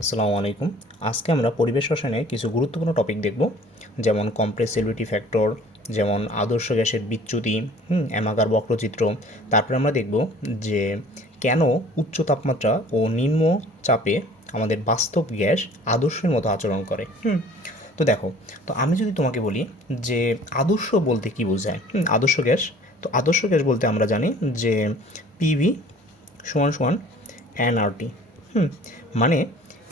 আসসালামু আলাইকুম। আজকে আমরা পরিবেশ রসায়নে কিছু গুরুত্বপূর্ণ টপিক দেখব, যেমন কম্প্রেসিবিলিটি ফ্যাক্টর যেমন আদর্শ গ্যাসের বিচ্যুতি, হুম, অ্যামাগার বক্রচিত্র। তারপরে আমরা দেখব যে কেন উচ্চ তাপমাত্রা ও নিম্ন চাপে আমাদের বাস্তব গ্যাস আদর্শের মতো আচরণ করে, হুম। তো দেখো, তো আমি যদি তোমাকে বলি যে আদর্শ বলতে কি বোঝায় আদর্শ গ্যাস? তো আদর্শ গ্যাস বলতে আমরা জানি যে পিভি সমান সমান এনআরটি হুম মানে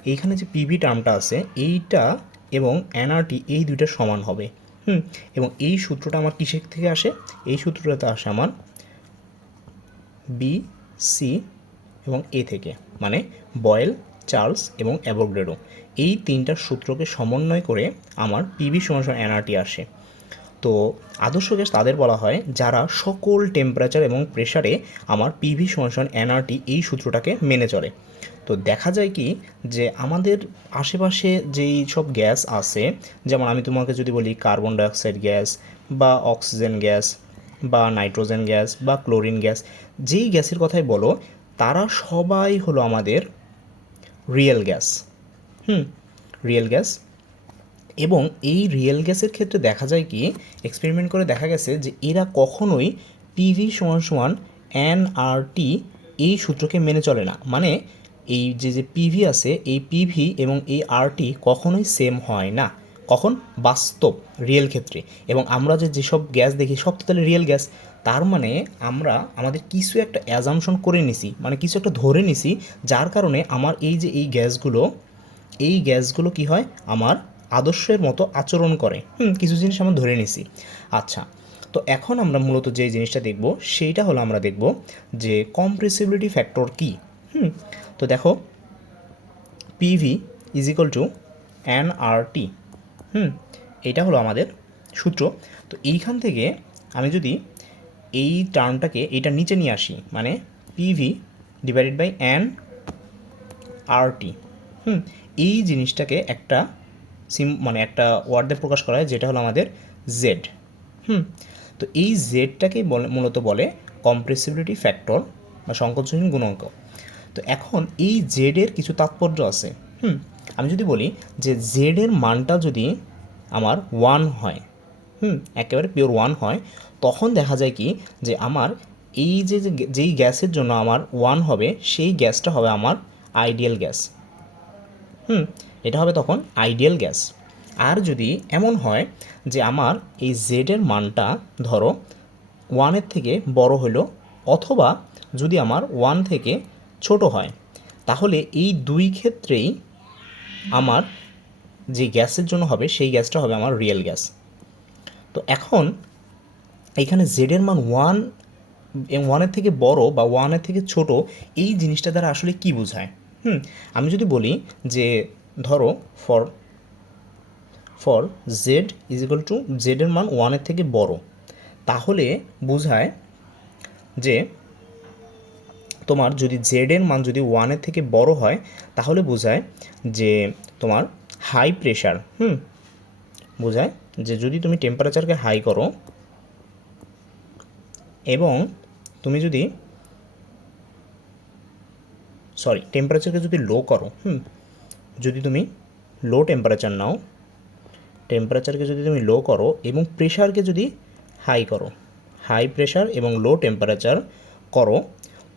এইখানে যে পিভি টার্মটা আছে, এইটা এবং এনআরটি এই দুইটা সমান হবে। হুম? এবং এই সূত্রটা আমার কিসের থেকে আসে? এই সূত্রটাতে আসে আমার বি সি এবং এ থেকে মানে বয়েল চার্লস এবং অ্যাবোগ্রেডো এই তিনটা সূত্রকে সমন্বয় করে আমার পিভি সমান এনআরটি আসে। তো আদর্শ গ্যাস তাদের বলা হয়, যারা সকল টেম্পারেচার এবং প্রেশারে আমার পিভি সমান এনআরটি এই সূত্রটাকে মেনে চলে। তো দেখা যায় কি যে আমাদের আশেপাশে যেই সব গ্যাস আছে, যেমন আমি তোমাকে যদি বলি কার্বন ডাইঅক্সাইড গ্যাস বা অক্সিজেন গ্যাস বা নাইট্রোজেন গ্যাস বা ক্লোরিন গ্যাস, যেই গ্যাসের কথাই বলো, তারা সবাই হলো আমাদের real gas. Hmm, real gas. এবং এই রিয়েল গ্যাসের ক্ষেত্রে দেখা যায় কি এক্সপেরিমেন্ট করে দেখা গেছে যে এরা কখনোই পিভি সমান সমান এন আর টি এই সূত্রকে মেনে চলে না। মানে এই যে যে পিভি আছে, এই পিভি এবং এই আরটি কখনোই সেম হয় না। কখন? বাস্তব রিয়েল ক্ষেত্রে। এবং আমরা যে, যেসব গ্যাস দেখি, সব তো তাহলে রিয়েল গ্যাস তার মানে আমরা, আমাদের কিছু একটা অ্যাজামশন করে নিছি মানে কিছু একটা ধরে নিছি, যার কারণে আমার এই যে, এই গ্যাসগুলো এই গ্যাসগুলো কি হয়? আমার আদর্শের মতো আচরণ করে। হুম, কিছু জিনিস আমরা ধরে নিছি। আচ্ছা তো এখন আমরা মূলত যে জিনিসটা দেখব, সেইটা হলো আমরা দেখব যে কম্প্রেসিবিলিটি ফ্যাক্টর কী। হুম তো দেখো PV is equal to N R T hmm এইটা হলো আমাদের সূত্র। তো এইখান থেকে আমি যদি এই টার্মটাকে, এইটা নিচে নিয়ে আসি মানে PV divided by N R T hmm, এই জিনিসটাকে একটা সিম মানে একটা ওয়ার্ডে প্রকাশ করা হয়, যেটা হলো আমাদের জেড হুম, তো এই জেডটাকেই বলে, মূলত বলে কম্প্রেসিবিলিটি ফ্যাক্টর বা সংকোচন গুণাঙ্ক। তো এখন এই জেডের কিছু তাৎপর্য আছে। হুম, আমি যদি বলি যে জেডের মানটা যদি আমার ওয়ান হয়, হুম, একেবারে পিওর ওয়ান হয়, তখন দেখা যায় কি যে আমার এই যে যেই গ্যাসের জন্য আমার ওয়ান হবে, সেই গ্যাসটা হবে আমার আইডিয়াল গ্যাস। হুম, এটা হবে তখন আইডিয়াল গ্যাস। আর যদি এমন হয় যে আমার এই জেডের মানটা ধরো ওয়ানের থেকে বড় হলো, অথবা যদি আমার ওয়ান থেকে ছোট হয়। তাহলে এই দুই ক্ষেত্রেই আমার যে গ্যাসের জন্য হবে, সেই গ্যাসটা হবে আমার রিয়েল গ্যাস। তো এখন এখানে জেডের মান ওয়ান ওয়ানের থেকে বড় বা ওয়ানের থেকে ছোট, এই জিনিসটা দ্বারা আসলে কি বোঝায়? হুম, আমি যদি বলি যে ধরো for for Z is equal to জেডের মান ওয়ানের থেকে বড়, তাহলে বোঝায় যে তোমার যদি জেডের মান যদি ওয়ানের থেকে বড় হয়, তাহলে বোঝায় যে তোমার হাই প্রেশার হুম? বোঝায় যে যদি তুমি টেম্পারেচারকে হাই করো এবং তুমি যদি সরি টেম্পারেচারকে যদি লো করো, হুম? যদি তুমি লো টেম্পারেচার নাও টেম্পারেচারকে যদি তুমি লো করো এবং প্রেশারকে যদি হাই করো হাই প্রেশার এবং লো টেম্পারেচার করো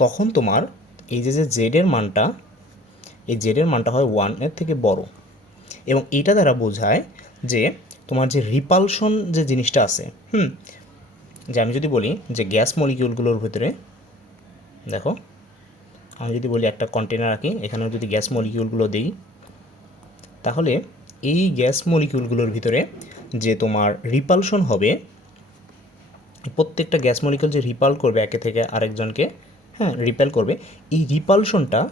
তখন তোমার এই যে যে জেডের মানটা, এই জেডের মানটা হয় ওয়ানের থেকে বড়। এবং এটা দ্বারা বোঝায় যে তোমার যে রিপালশন যে জিনিসটা আছে, হুম, যে আমি যদি বলি যে গ্যাস মলিকিউলগুলোর ভিতরে, দেখো, আমি যদি বলি একটা কন্টেনার রাখি, এখানেও যদি গ্যাস মলিকিউলগুলো দিই, তাহলে এই গ্যাস মলিকিউলগুলোর ভিতরে যে তোমার রিপালশন হবে, প্রত্যেকটা গ্যাস মলিকিউল যে রিপাল করবে একে থেকে আরেকজনকে হ্যাঁ রিপেল করবে। এই রিপালশনটা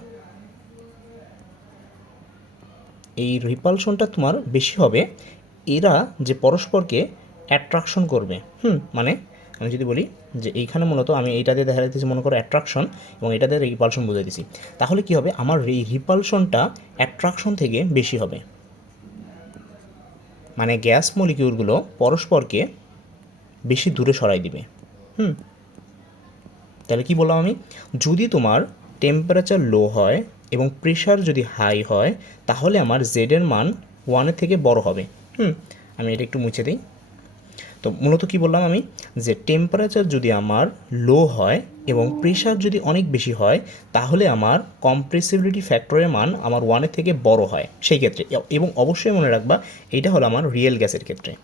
এই রিপালশনটা তোমার বেশি হবে। এরা যে পরস্পরকে অ্যাট্রাকশন করবে, হুম মানে আমি যদি বলি যে এইখানে মূলত আমি এইটা দিয়ে দেখা যাচ্ছে মনে করো অ্যাট্রাকশন এবং এটা দিয়ে রিপালশন বুঝে দিছি। তাহলে কি হবে? আমার এই রিপালশনটা অ্যাট্রাকশন থেকে বেশি হবে। মানে গ্যাস মলিকিউলগুলো পরস্পরকে বেশি দূরে সরাই দিবে। হুম তাহলে কি বললাম আমি? যদি তোমার টেম্পারেচার লো হয় এবং প্রেশার যদি হাই হয়, তাহলে আমার জেডের মান ওয়ানের থেকে বড় হবে। হুম, আমি এটা একটু মুছে দিই। তো মূলত কি বললাম আমি? যে টেম্পারেচার যদি আমার লো হয় এবং প্রেশার যদি অনেক বেশি হয়, তাহলে আমার কম্প্রেসিবিলিটি ফ্যাক্টরের মান আমার ওয়ানের থেকে বড় হয় সেই ক্ষেত্রে। এবং অবশ্যই মনে রাখবা, এটা হলো আমার রিয়েল গ্যাসের ক্ষেত্রে।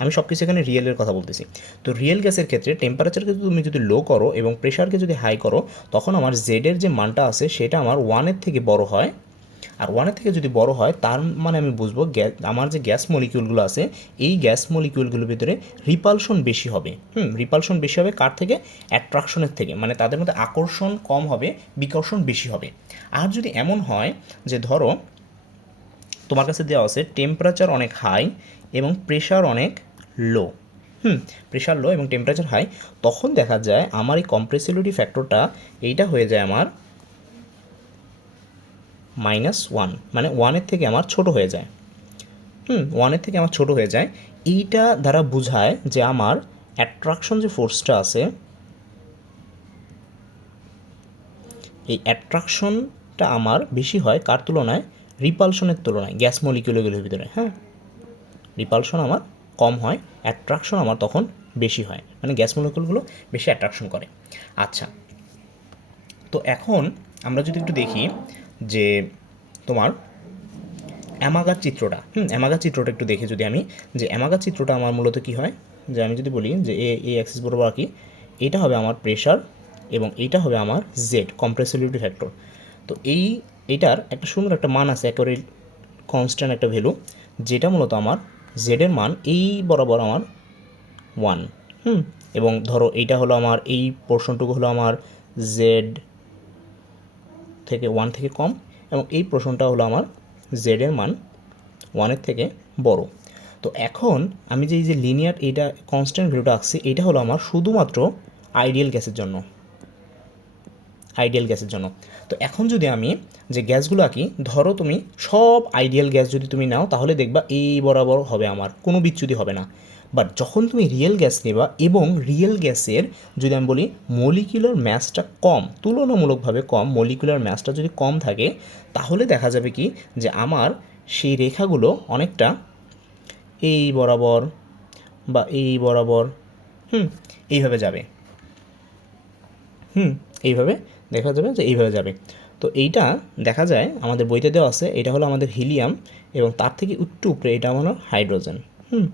আমি সব কিছু এখানে রিয়েলের কথা বলতেছি। তো রিয়েল গ্যাসের ক্ষেত্রে টেম্পারেচারকে তুমি যদি লো করো এবং প্রেশারকে যদি হাই করো, তখন আমার জেডের যে মানটা আছে, সেটা আমার ওয়ানের থেকে বড় হয়। আর ওয়ানের থেকে যদি বড় হয়, তার মানে আমি বুঝব গ্যাস আমার যে গ্যাস মলিকিউলগুলো আছে, এই গ্যাস মলিকিউলগুলোর ভিতরে রিপালশন বেশি হবে। হুম রিপালশন বেশি হবে কার থেকে? অ্যাট্রাকশনের থেকে। মানে তাদের মধ্যে আকর্ষণ কম হবে, বিকর্ষণ বেশি হবে। আর যদি এমন হয় যে ধরো, তোমার কাছে দেওয়া আছে টেম্পারেচার অনেক হাই এবং প্রেশার অনেক লো। হুম প্রেশার লো এবং টেম্পারেচার হাই তখন দেখা যায় আমার এই কম্প্রেসিবিলিটি ফ্যাক্টরটা এইটা হয়ে যায় আমার মাইনাস ওয়ান মানে ওয়ানের থেকে আমার ছোট হয়ে যায়। হুম ওয়ানের থেকে আমার ছোট হয়ে যায়। এইটা দ্বারা বোঝায় যে আমার অ্যাট্রাকশন যে ফোর্সটা আছে, এই অ্যাট্রাকশনটা আমার বেশি হয় কার তুলনায়? রিপালশনের তুলনায় গ্যাস মলিকিউলগুলোর ভিতরে হ্যাঁ। রিপালশন আমার কম হয় অ্যাট্রাকশন আমার তখন বেশি হয়। মানে গ্যাস মলিকুলগুলো বেশি অ্যাট্রাকশন করে। আচ্ছা তো এখন আমরা যদি একটু দেখি যে তোমার অ্যামাগার চিত্রটা, হুম অ্যামাগার চিত্রটা একটু দেখে যদি আমি, যে অ্যামাগার চিত্রটা আমার মূলত কী হয়? যে আমি যদি বলি যে এ এই অ্যাক্সিস বরাবর আঁকি, এটা হবে আমার প্রেশার এবং এইটা হবে আমার জেড কম্প্রেসিবিলিটি ফ্যাক্টর তো এই, এটার একটা সুন্দর একটা মান আছে, একেবারে কনস্ট্যান্ট একটা ভ্যালু যেটা মূলত আমার জেডের মান এই বরাবর আমার ওয়ান হুম, এবং ধরো এইটা হলো আমার, এই পোর্শনটুকু হলো আমার জেড থেকে ওয়ান থেকে কম, এবং এই প্রশ্নটা হলো আমার জেডের মান ওয়ানের থেকে বড়। তো এখন আমি যে, এই যে লিনিয়ার এইটা কনস্ট্যান্ট ভ্যালুটা আঁকছি এটা হলো আমার শুধুমাত্র আইডিয়াল গ্যাসের জন্য। আইডিয়াল গ্যাসের জন্য। তো এখন যদি আমি যে গ্যাসগুলো আঁকি, ধরো তুমি সব আইডিয়াল গ্যাস যদি তুমি নাও, তাহলে দেখবা এই বরাবর হবে আমার, কোনো বিচ্যুতি হবে না। বাট যখন তুমি রিয়েল গ্যাস নেবা এবং রিয়েল গ্যাসের যদি আমি বলি মলিকুলার ম্যাসটা কম, তুলনামূলকভাবে কম মলিকুলার ম্যাসটা যদি কম থাকে, তাহলে দেখা যাবে কি যে আমার সেই রেখাগুলো অনেকটা এই বরাবর বা এই বরাবর, হুম, এইভাবে যাবে। হুম, এইভাবে দেখা যাবে যে এইভাবে যাবে। তো এইটা দেখা যায়, আমাদের বইতে দেওয়া আছে, এটা হলো আমাদের হিলিয়াম এবং তার থেকে একটু উপরে এটা হলো হাইড্রোজেন, হুম?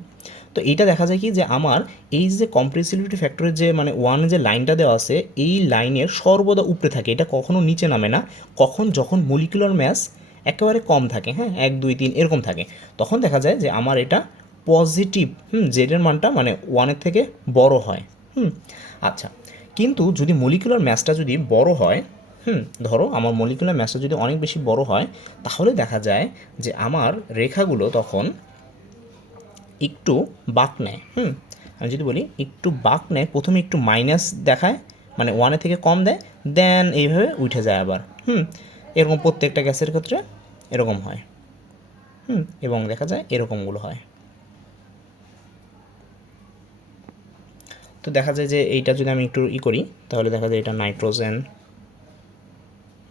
তো এইটা দেখা যায় কি যে আমার এই যে কম্প্রেসিবিলিটি ফ্যাক্টরের যে মানে ওয়ান যে লাইনটা দেওয়া আছে, এই লাইনের সর্বদা উপরে থাকে, এটা কখনো নিচে নামে না। কখন যখন মলিকুলার ম্যাস একেবারে কম থাকে হ্যাঁ এক, দুই, তিন, এরকম থাকে, তখন দেখা যায় যে আমার এটা পজিটিভ হুম জেডের মানটা মানে ওয়ানের থেকে বড় হয়, হুম? আচ্ছা কিন্তু যদি মলিকুলার ম্যাসটা যদি বড় হয়, হুম, ধরো আমার মলিকুলার ম্যাসটা যদি অনেক বেশি বড় হয়, তাহলে দেখা যায় যে আমার রেখাগুলো তখন একটু বাঁক নেয়, হুম। আমি যদি বলি একটু বাঁক নেয়, প্রথমে একটু মাইনাস দেখায় মানে ওয়ানের থেকে কম দেয় দেন এইভাবে উঠে যায় আবার, হুম। এরকম প্রত্যেকটা গ্যাসের ক্ষেত্রে এরকম হয়, হুম, এবং দেখা যায় এরকমগুলো হয়। তো দেখা যায় যে এইটা যদি আমি একটু ই করি, তাহলে দেখা যায় এটা নাইট্রোজেন।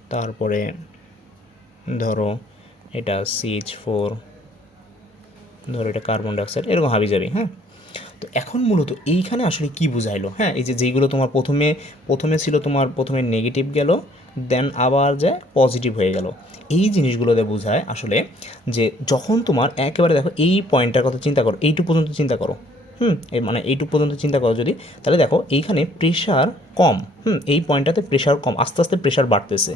তারপরে ধরো এটা সিএইচ ফোর, ধরো এটা কার্বন ডাইঅক্সাইড, এরকম হাবি যাবে হ্যাঁ? তো এখন মূলত এইখানে আসলে কি বুঝাইলো হ্যাঁ? এই যে যেইগুলো তোমার প্রথমে প্রথমে ছিল তোমার প্রথমে নেগেটিভ গেল দেন আবার যে পজিটিভ হয়ে গেল। এই জিনিসগুলোতে বোঝায় আসলে যে যখন তোমার একেবারে দেখো এই পয়েন্টটার কথা চিন্তা করো, এইটুকু পর্যন্ত চিন্তা করো। হুম এই মানে এইটুকু পর্যন্ত চিন্তা করো যদি। তাহলে দেখো, এইখানে প্রেশার কম। হুম, এই পয়েন্টটাতে প্রেশার কম, আস্তে আস্তে প্রেশার বাড়তেছে।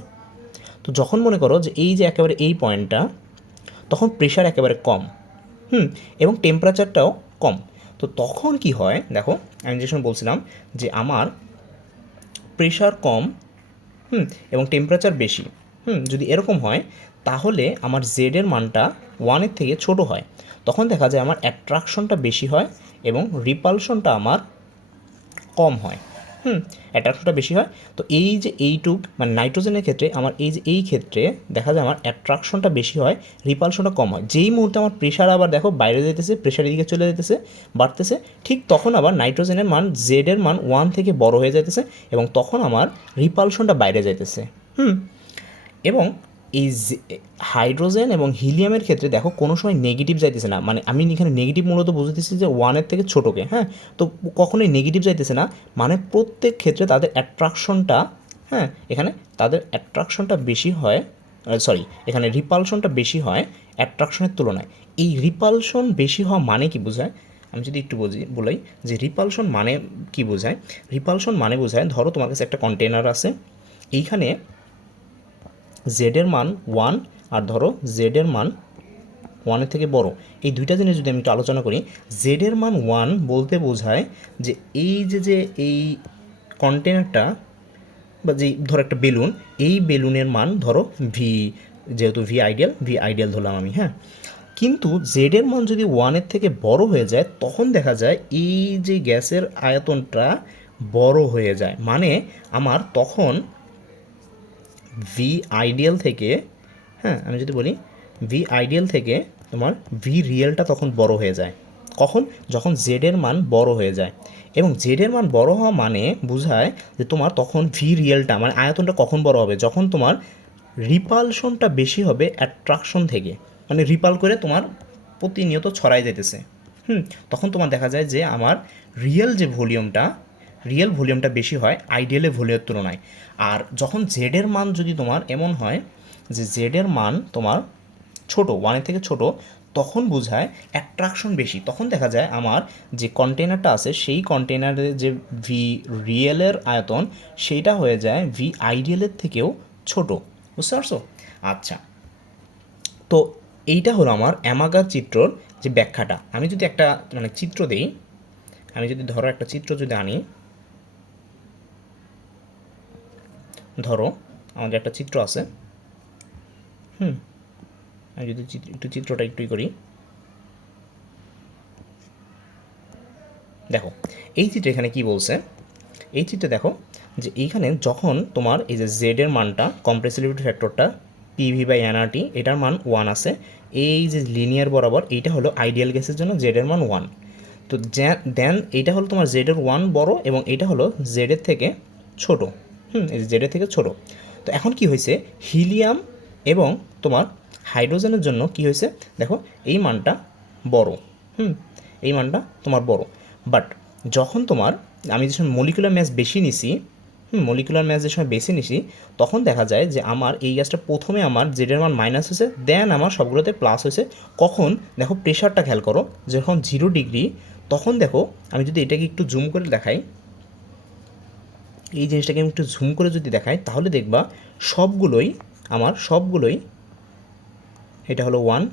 তো যখন মনে করো যে এই যে একেবারে এই পয়েন্টটা তখন প্রেশার একেবারে কম। হুম, এবং টেম্পারেচারটাও কম। তো তখন কি হয়, দেখো, আমি যে সময় বলছিলাম যে আমার প্রেশার কম, হুম, এবং টেম্পারেচার বেশি। হুম, যদি এরকম হয় তাহলে আমার জেডের মানটা ওয়ানের থেকে ছোট হয়। তখন দেখা যায় আমার অ্যাট্রাকশনটা বেশি হয় এবং রিপালশনটা আমার কম হয়। হুম অ্যাট্রাকশনটা বেশি হয়। তো এই যে এইটুক মানে নাইট্রোজেনের ক্ষেত্রে আমার এই যে এই ক্ষেত্রে দেখা যায় আমার অ্যাট্রাকশনটা বেশি হয় রিপালশনটা কম হয়। যেই মুহূর্তে আমার প্রেশার আবার দেখো বাইরে যেতেছে প্রেশার এদিকে চলে যেতেছে বাড়তেছে, ঠিক তখন আবার নাইট্রোজেনের মান জেডের মান ওয়ান থেকে বড় হয়ে যাইতেছে এবং তখন আমার রিপালশনটা বাইরে যাইতেছে। হুম, এবং এই হাইড্রোজেন এবং হিলিয়ামের ক্ষেত্রে দেখো কোনো সময় নেগেটিভ যাইতেছে না। মানে আমি এখানে নেগেটিভ মূলত বুঝতেছি যে ওয়ানের থেকে ছোটোকে হ্যাঁ? তো কখনোই নেগেটিভ যাইতেছে না। মানে প্রত্যেক ক্ষেত্রে তাদের অ্যাট্রাকশনটা হ্যাঁ? এখানে তাদের অ্যাট্রাকশনটা বেশি হয় সরি এখানে রিপালশনটা বেশি হয় অ্যাট্রাকশনের তুলনায়। এই রিপালশন বেশি হওয়া মানে কি বোঝায়? আমি যদি একটু বুঝি, বলাই যে রিপালশন মানে কি বোঝায়? রিপালশন মানে বোঝায়, ধরো তোমার কাছে একটা কন্টেনার আছে, এইখানে জেডের মান ওয়ান আর ধরো জেডের মান ওয়ানের থেকে বড়। এই দুইটা জিনিস যদি আমি একটু আলোচনা করি, জেডের মান ওয়ান বলতে বোঝায় যে এই যে যে এই কন্টেনারটা বা যে ধরো একটা বেলুন, এই বেলুনের মান ধরো ভি যেহেতু ভি আইডিয়াল ভি আইডিয়াল ধরলাম আমি হ্যাঁ? কিন্তু জেডের মান যদি ওয়ানের থেকে বড় হয়ে যায়, তখন দেখা যায় এই যে গ্যাসের আয়তনটা বড় হয়ে যায়। মানে আমার তখন ভি আইডিয়াল থেকে হ্যাঁ আমি যদি বলি ভি আইডিয়াল থেকে তোমার ভি রিয়েলটা তখন বড় হয়ে যায়। কখন? যখন জেডের মান বড় হয়ে যায়। এবং জেডের মান বড় হওয়া মানে বোঝায় যে তোমার তখন ভি রিয়েলটা মানে আয়তনটা কখন বড় হবে? যখন তোমার রিপালশনটা বেশি হবে অ্যাট্রাকশন থেকে মানে রিপাল করে তোমার প্রতিনিয়ত ছড়াই যেতেছে হুম, তখন তোমার দেখা যায় যে আমার রিয়েল যে ভলিউমটা রিয়েল ভলিউমটা বেশি হয় আইডিয়ালের ভলিউমের তুলনায়। আর যখন জেডের মান যদি তোমার এমন হয় যে জেডের মান তোমার ছোট ওয়ানের থেকে ছোট, তখন বোঝায় অ্যাট্রাকশন বেশি। তখন দেখা যায় আমার যে কন্টেনারটা আছে, সেই কন্টেনারের যে ভি রিয়েলের আয়তন, সেইটা হয়ে যায় ভি আইডিয়ালের থেকেও ছোট। বুঝতে পারছ? আচ্ছা। তো এইটা হলো আমার অ্যামাগার চিত্রর যে ব্যাখ্যাটা। আমি যদি একটা মানে চিত্র দিই, আমি যদি ধরো একটা চিত্র যদি আনি ধরো, আমাদের একটা চিত্র আছে। হুম, আমি যদি একটু চিত্রটা একটুই করি। দেখো, এই চিত্রে এখানে কি বলছে? এই চিত্রে দেখো যে এইখানে যখন তোমার এই যে জেডের মানটা কম্প্রেসিবিলিটি ফ্যাক্টরটা পিভি বাই এনআরটি এটার মান ওয়ান আছে, এই যে লিনিয়ার বরাবর এইটা হলো আইডিয়াল গ্যাসের জন্য জেডের মান ওয়ান তো দেন এইটা হলো তোমার জেডের ওয়ান বড় এবং এটা হলো জেডের থেকে ছোট। হুম, এই জেডের থেকে ছোট। তো এখন কি হয়েছে? হিলিয়াম এবং তোমার হাইড্রোজেনের জন্য কি হয়েছে? দেখো, এই মানটা বড়। হুম, এই মানটা তোমার বড়। বাট যখন তোমার, আমি যে সময় মলিকুলার ম্যাচ বেশি নিছি, হুম মলিকুলার ম্যাচ যে সময় বেশি নিছি, তখন দেখা যায় যে আমার এই গ্যাসটা প্রথমে আমার জেডের মান মাইনাস হয়েছে দেন আমার সবগুলোতে প্লাস হয়েছে। কখন? দেখো প্রেশারটা খেয়াল করো, যখন জিরো ডিগ্রি তখন দেখো, আমি যদি এটাকে একটু জুম করে দেখাই এই জিনিসটাকে আমি একটু ঝুম করে যদি দেখাই, তাহলে দেখবা সবগুলোই আমার সবগুলোই এটা হলো ওয়ান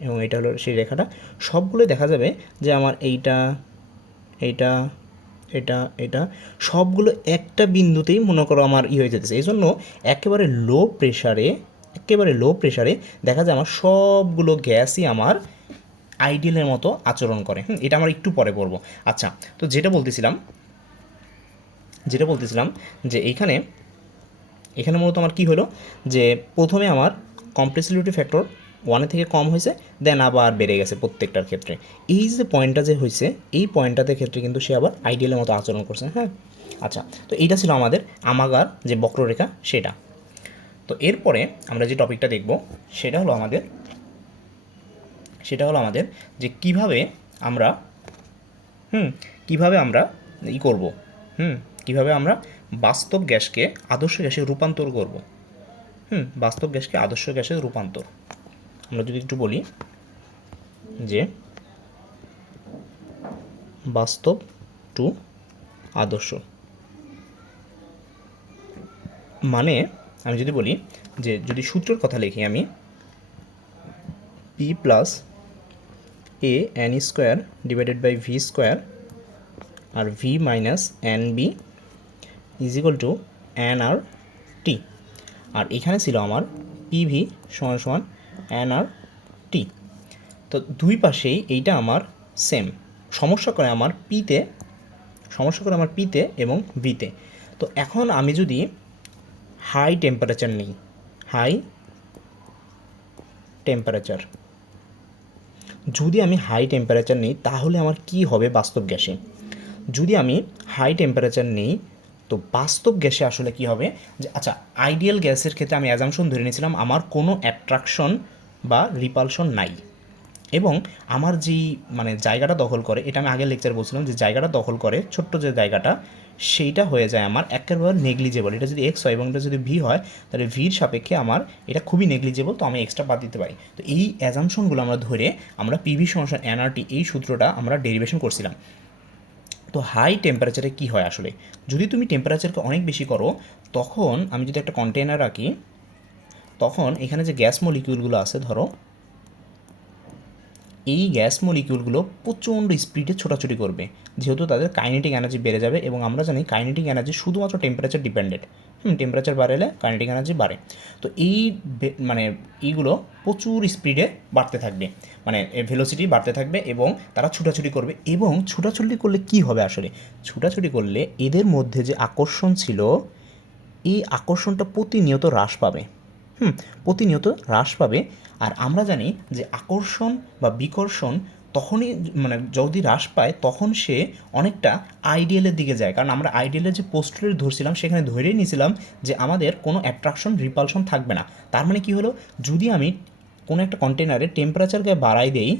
এবং এটা হলো সেই রেখাটা, সবগুলোই দেখা যাবে যে আমার এইটা এইটা, এটা এটা, সবগুলো একটা বিন্দুতেই মনে করো আমার ই হয়ে যেতেছে। এই জন্য একেবারে লো প্রেশারে একেবারে লো প্রেশারে দেখা যায় আমার সবগুলো গ্যাসই আমার আইডিয়ালের মতো আচরণ করে। এটা আমার একটু পরে পড়ব। আচ্ছা তো যেটা বলতেছিলাম যেটা বলতেছিলাম যে এইখানে, এখানে মূলত আমার কি হলো? যে প্রথমে আমার কমপ্লেক্সিলিটি ফ্যাক্টর ওয়ানের থেকে কম হয়েছে দেন আবার বেড়ে গেছে প্রত্যেকটার ক্ষেত্রে। এই যে পয়েন্টটা যে হয়েছে, এই পয়েন্টটাতে ক্ষেত্রে কিন্তু সে আবার আইডিয়ালের মতো আচরণ করছে হ্যাঁ? আচ্ছা তো এইটা ছিল আমাদের আমাগার যে বক্ররেখা, সেটা। তো এরপরে আমরা যে টপিকটা দেখব, সেটা হলো আমাদের, সেটা হলো আমাদের যে কীভাবে আমরা, হুম, কীভাবে আমরা ই করব, হুম কীভাবে আমরা বাস্তব গ্যাসকে আদর্শ গ্যাসে রূপান্তর করব? হুম, বাস্তব গ্যাসকে আদর্শ গ্যাসে রূপান্তর। আমরা যদি একটু বলি যে বাস্তব টু আদর্শ। মানে আমি যদি বলি যে যদি সূত্রের কথা লিখি আমি, P plus A N square divided by V square R V minus N B is equal to N R T আর এখানে ছিল আমার পিভি সমান সমান এন আর টি তো দুই পাশেই এইটা আমার সেম সমস্যা করে আমার পিতে সমস্যা করে আমার পিতে এবং বিতে তো। এখন আমি যদি হাই টেম্পারেচার নিই হাই টেম্পারেচার যদি আমি হাই টেম্পারেচার নিই, তাহলে আমার কি হবে বাস্তব গ্যাসে? যদি আমি হাই টেম্পারেচার নিই তো বাস্তব গ্যাসে আসলে কি হবে? যে আচ্ছা আইডিয়াল গ্যাসের ক্ষেত্রে আমি অ্যাজামশন ধরে নিয়েছিলাম, আমার কোনো অ্যাট্রাকশন বা রিপালশন নাই। এবং আমার যেই মানে জায়গাটা দখল করে, এটা আমি আগের লেকচার বলছিলাম যে, জায়গাটা দখল করে, ছোট্ট যে জায়গাটা, সেইটা হয়ে যায় আমার একেবারে নেগলিজেবল এটা যদি এক্স হয় এবং এটা যদি ভি হয়, তাহলে ভির সাপেক্ষে আমার এটা খুবই নেগলিজেবল তো আমি এক্সট্রা বাদ দিতে পারি। তো এই অ্যাজামশনগুলো আমরা ধরে আমরা পিভি সমস্যা এনআরটি এই সূত্রটা আমরা ডেরিভেশন করছিলাম। তো হাই টেম্পারেচারে কি হয় আসলে? যদি তুমি টেম্পারেচারকে অনেক বেশি করো, তখন আমি যদি একটা কন্টেনার রাখি, তখন এখানে যে গ্যাস মলিকিউলগুলো আছে, ধরো এই গ্যাস মলিকিউলগুলো প্রচণ্ড স্পিডে ছোটাছুটি করবে। যেহেতু তাদের কাইনেটিক এনার্জি বেড়ে যাবে এবং আমরা জানি কাইনেটিক এনার্জি শুধুমাত্র টেম্পারেচার ডিপেন্ডেন্ট হুম টেম্পারেচার বাড়ালে কাইনেটিক এনার্জি বাড়ে। তো এই মানে এইগুলো প্রচুর স্পিডে বাড়তে থাকবে। মানে ভেলোসিটি বাড়তে থাকবে এবং তারা ছুটাছুটি করবে। এবং ছুটাছুটি করলে কি হবে আসলে? ছুটাছুটি করলে এদের মধ্যে যে আকর্ষণ ছিল, এই আকর্ষণটা প্রতিনিয়ত হ্রাস পাবে। হুম, প্রতিনিয়ত হ্রাস পাবে। আর আমরা জানি যে আকর্ষণ বা বিকর্ষণ তখনই মানে যদি হ্রাস পায়, তখন সে অনেকটা আইডিয়ালের দিকে যায়। কারণ আমরা আইডিয়ালের যে পোস্টারের ধরছিলাম, সেখানে ধরেই নিয়েছিলাম যে আমাদের কোনো অ্যাট্রাকশন রিপালশন থাকবে না। তার মানে কি হলো? যদি আমি কোনো একটা কন্টেনারে টেম্পারেচারকে বাড়াই দেই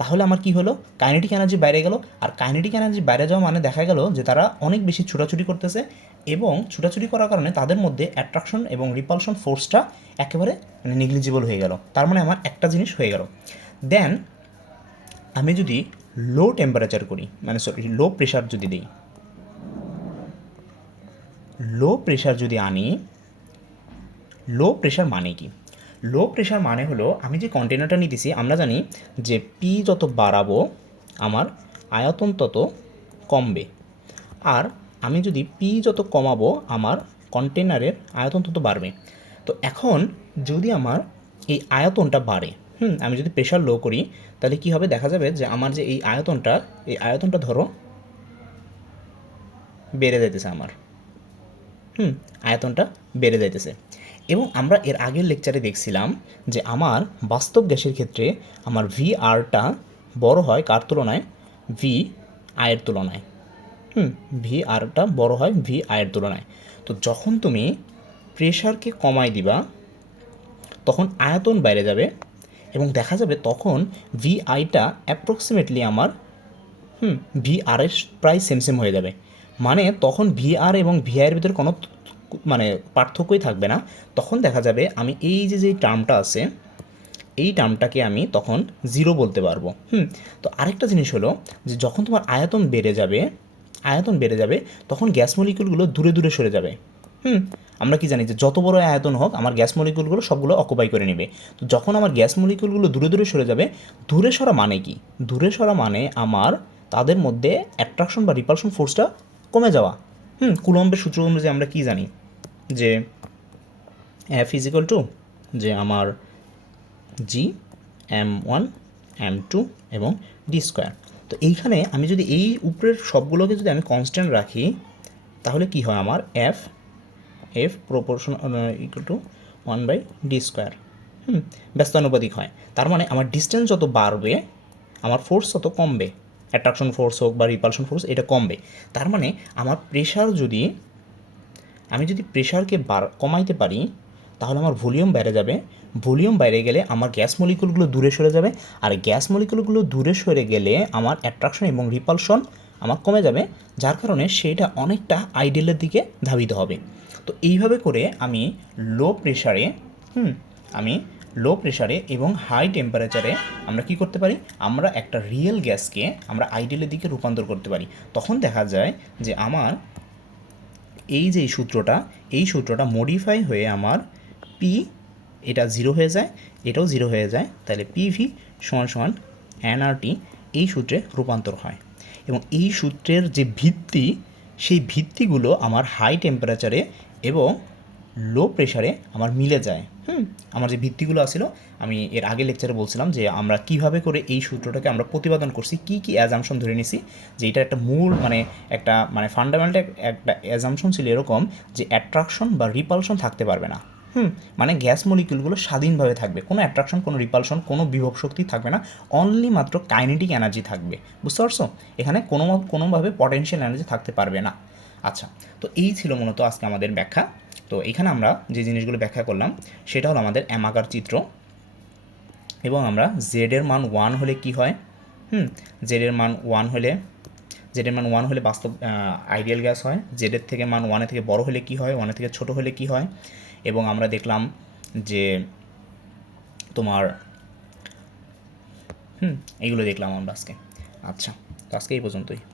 তাহলে আমার কি হলো? কাইনেটিক এনার্জি বাইরে গেল। আর কাইনেটিক এনার্জি বাইরে যাওয়া মানে দেখা গেল যে তারা অনেক বেশি ছুটাছুটি করতেছে এবং ছুটাছুটি করার কারণে তাদের মধ্যে অ্যাট্রাকশন এবং রিপালশন ফোর্সটা একেবারে মানে নেগলিজিবল হয়ে গেল। তার মানে আমার একটা জিনিস হয়ে গেল। দেন আমি যদি লো টেম্পারেচার করি মানে সরি লো প্রেশার যদি দিই। লো প্রেশার যদি আনি লো প্রেশার মানে কি? লো প্রেশার মানে হলো আমি যে কন্টেনারটা নিতেছি, আমরা জানি যে পি যত বাড়াবো, আমার আয়তন তত কমবে। আর আমি যদি পি যত কমাবো, আমার কন্টেনারের আয়তন তত বাড়বে। তো এখন যদি আমার এই আয়তনটা বাড়ে, হুম, আমি যদি প্রেশার লো করি, তাহলে কি হবে? দেখা যাবে যে আমার যে এই আয়তনটা এই আয়তনটা ধরো বেড়ে যাইতেছে আমার। হুম, আয়তনটা বেড়ে যাইতেছে। এবং আমরা এর আগের লেকচারে দেখছিলাম যে আমার বাস্তব গ্যাসের ক্ষেত্রে আমার ভি আরটা বড় হয় কার তুলনায়? ভি আয়ের তুলনায়। হুম ভি আরটা বড় হয় ভি আয়ের তুলনায়। তো যখন তুমি প্রেশারকে কমাই দিবা, তখন আয়তন বাইরে যাবে এবং দেখা যাবে তখন ভি আইটা অ্যাপ্রক্সিমেটলি আমার, হুম ভি আর এর প্রায় সেম সেম হয়ে যাবে। মানে তখন ভি আর এবং ভি আইয়ের ভিতরে কোনো মানে পার্থক্যই থাকবে না, তখন দেখা যাবে আমি এই যে যে টার্মটা আছে, এই টার্মটাকে আমি তখন জিরো বলতে পারব। হুম, তো আরেকটা জিনিস হলো যে, যখন তোমার আয়তন বেড়ে যাবে, আয়তন বেড়ে যাবে, তখন গ্যাস মলিকুলগুলো দূরে দূরে সরে যাবে। হুম, আমরা কি জানি যে, যত বড় আয়তন হোক, আমার গ্যাস মলিকুলগুলো সবগুলো অকুপাই করে নেবে। তো যখন আমার গ্যাস মলিকুলগুলো দূরে দূরে সরে যাবে, দূরে সরা মানে কি? দূরে সরা মানে আমার তাদের মধ্যে অ্যাট্রাকশন বা রিপালশন ফোর্সটা কমে যাওয়া। হুম, কুলম্বের সূত্র অনুযায়ী আমরা কি জানি? যে এফ ইজিক্যাল টু যে আমার G M one M two এবং ডি স্কোয়ার তো এইখানে আমি যদি এই উপরের সবগুলোকে যদি আমি কনস্ট্যান্ট রাখি, তাহলে কি হয় আমার F F proportion equal to one by D square hmm, ব্যস্তানুপাতিক হয়। তার মানে আমার ডিস্টেন্স যত বাড়বে, আমার ফোর্স তত কমবে। অ্যাট্রাকশন ফোর্স হোক বা রিপালশন ফোর্স এটা কমবে। তার মানে আমার প্রেশার যদি আমি যদি প্রেশারকে বার, কমাইতে পারি, তাহলে আমার ভলিউম বেড়ে যাবে। ভলিউম বাইরে গেলে আমার গ্যাস মলিকুলগুলো দূরে সরে যাবে। আর গ্যাস মলিকুলগুলো দূরে সরে গেলে আমার অ্যাট্রাকশন এবং রিপালশন আমার কমে যাবে, যার কারণে সেটা অনেকটা আইডিয়ালের দিকে ধাবিত হবে। তো এইভাবে করে আমি লো প্রেশারে হুম, আমি লো প্রেশারে এবং হাই টেম্পারেচারে আমরা কি করতে পারি? আমরা একটা রিয়েল গ্যাসকে আমরা আইডিয়ালের দিকে রূপান্তর করতে পারি। তখন দেখা যায় যে আমার এই যে সূত্রটা, এই সূত্রটা মডিফাই হয়ে আমার পি এটা জিরো হয়ে যায়, এটাও জিরো হয়ে যায়, তাহলে পিভি সমান সমান এনআরটি এই সূত্রে রূপান্তর হয়। এবং এই সূত্রের যে ভিত্তি, সেই ভিত্তিগুলো আমার হাই টেম্পারেচারে এবং লো প্রেশারে আমার মিলে যায়। হুম, আমার যে ভিত্তিগুলো আছিল, আমি এর আগে লেকচারে বলছিলাম যে আমরা কীভাবে করে এই সূত্রটাকে আমরা প্রতিপাদন করছি, কি কি অ্যাজামশন ধরে নিছি, যে এটা একটা মূল মানে একটা মানে ফান্ডামেন্টাল একটা অ্যাজামশন ছিল এরকম যে অ্যাট্রাকশন বা রিপালশন থাকতে পারবে না। হুম মানে গ্যাস মলিকিউলগুলো স্বাধীনভাবে থাকবে। কোনো অ্যাট্রাকশন কোনো রিপালশন কোনো বিভব শক্তি থাকবে না অনলি মাত্র কাইনেটিক এনার্জি থাকবে। বুঝতে পারছ? এখানে কোনো কোনোভাবে পটেনশিয়াল এনার্জি থাকতে পারবে না। আচ্ছা তো এই ছিল মূলত আজকে আমাদের ব্যাখ্যা। তো এখানে আমরা যে জিনিসগুলো ব্যাখ্যা করলাম, সেটা হলো আমাদের অ্যামাকার চিত্র। এবং আমরা জেডের মান ওয়ান হলে কি হয়? হুম জেডের মান ওয়ান হলে জেডের মান ওয়ান হলে বাস্তব আইডিয়াল গ্যাস হয়। জেডের থেকে মান ওয়ানের থেকে বড় হলে কি হয়? ওয়ানের থেকে ছোট হলে কি হয়? এবং আমরা দেখলাম যে তোমার, হুম, এইগুলো দেখলাম আমরা আজকে। আচ্ছা তো আজকে এই পর্যন্তই।